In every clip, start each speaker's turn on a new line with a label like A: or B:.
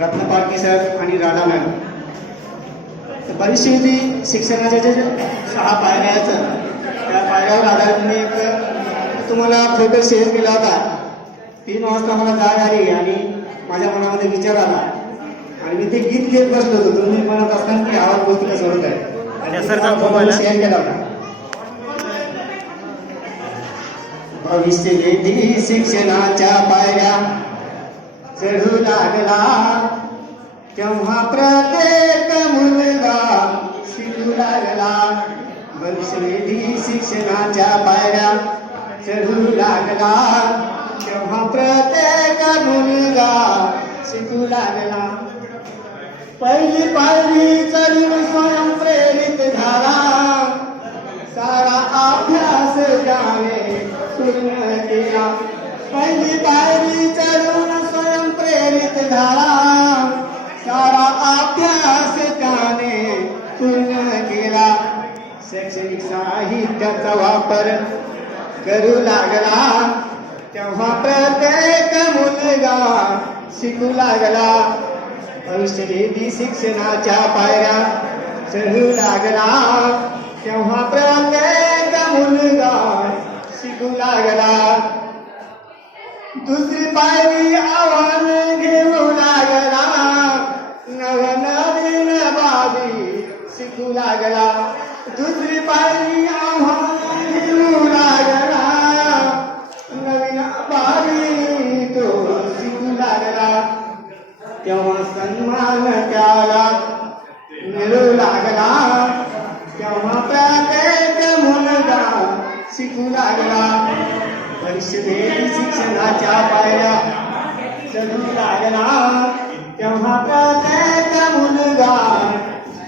A: रत्न पारखे सर आणि राधा मॅम. तर परिस्थिती शिक्षणाच्या जे सहा पायऱ्या आहेत त्या पायऱ्यावर आधारित मी एक तुम्हाला फोटो शेअर केला होता. तीन वाजता मला जाग आली आणि माझ्या मनामध्ये विचार आला. आणि मी ते गीत घेत बसलो होतो. तुम्ही म्हणत असताना की आवाज गोष्टी कसं होत आहे? शेअर केला होता. भविष्य शिक्षणाच्या पायऱ्या चढू लागला. तेव्हा प्रत्येक मुलगा शिकू लागला. भविष्य शिक्षणाच्या पायऱ्या चढू लागला. तेव्हा प्रत्येक मुलगा शिकू लागला. पहिली पायरी चढून स्वयं प्रेरित झाला. सारा अभ्यास त्याने पूर्ण केला. पहिली पायरी झाला सारा अभ्यास त्याने पूर्ण केला. शैक्षणिक साहित्याचा वापर करू लागला. तेव्हा प्रत्येक मुलगा शिकू लागला. भविष्यनिधी शिक्षणाच्या पायऱ्या चढू लागला. तेव्हा प्रत्येक मुलगा शिकू लागला. दुसरी पायरी आवा शिकू लागला. दुसरी पाळी आव्हान घेऊ लागला. नवीन पाळी तो शिकू लागला. तेव्हा सन्मान त्याला मिळू लागला. तेव्हा प्रत्येक मुलगा शिकू लागला. परिषदेत शिक्षणाच्या पायऱ्या चढू लागला. तेव्हा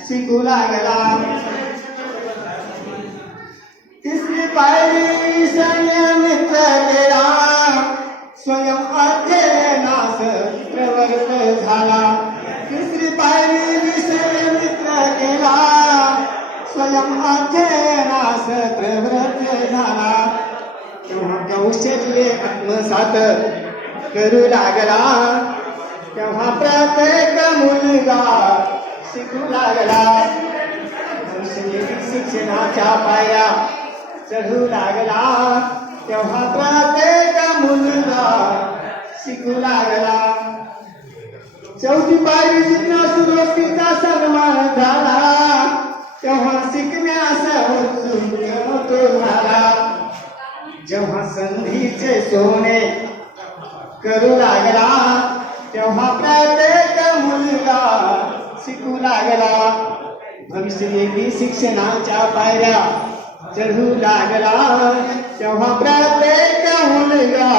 A: शिकू लागला तिसरी पायरी संयमित केला. स्वयं अध्ययनास प्रवर्त झाला. तिसरी पायरी विषय मित्र केला. स्वयं अध्ययनास प्रवृत्त झाला. तेव्हा कौशल्य आत्मसात करू लागला. तेव्हा प्रत्येक मुलगा शिकू लागला शिक्षणाच्या पाया चढू लागला तेव्हा प्रत्येक मुलगा शिकू लागला चौथी पायरी जिज्ञास दोस्तीचा सन्मान झाला तेव्हा शिकण्यास तो झाला जेव्हा संधीचे सोने करू लागला तेव्हा प्रत्येक मुलगा लागला भविष्यनिधी शिक्षणाच्या पायऱ्या चढू लागला। तेव्हा प्रत्येक मुलगा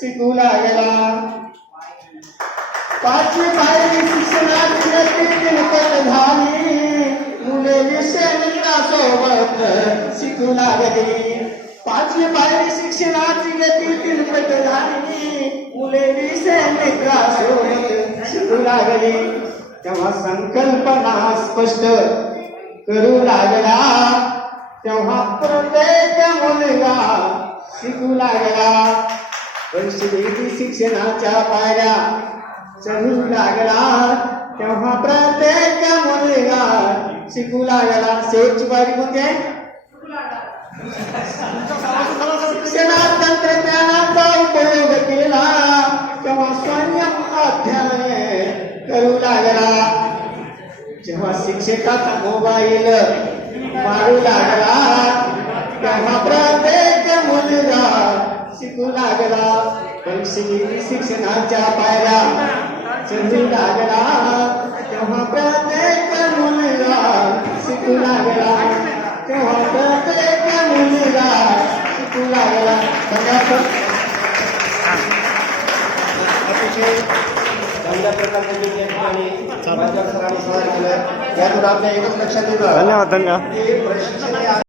A: शिकू लागला पाचवी पायरी शिक्षणाची निकट झाली। मुले विषय मित्रासोबत शिकू लागली पाचवी पायरी शिक्षणाची गती तिरपट झाली। मुले विषय मित्रासोबत शिकू लागली तेव्हा संकल्पना स्पष्ट करू लागला. तेव्हा प्रत्येक मुलगा शिकू लागला. परिषदेची शिक्षणाच्या पायऱ्या चढू लागला. तेव्हा प्रत्येक मुलगा शिकू लागला. शेवटची पायरी कोणती आहे? जेव्हा शिक्षकाचा मोबाईल मारू लागला तेव्हा प्रत्येक मुलगा शिकू लागला. परीक्षेची शिक्षणाच्या पायऱ्या चढू लागला. तेव्हा प्रत्येक मुलगा शिकू लागला. तेव्हा प्रत्येक मुलगा शिकू लागला. अतिशय चांगल्या प्रकारचे जे या ठिकाणी माझ्या सरांनी सादर केलं यातून आपल्या एकच लक्षात येतं.
B: धन्यवाद धन्यवाद.
A: प्रशिक्षण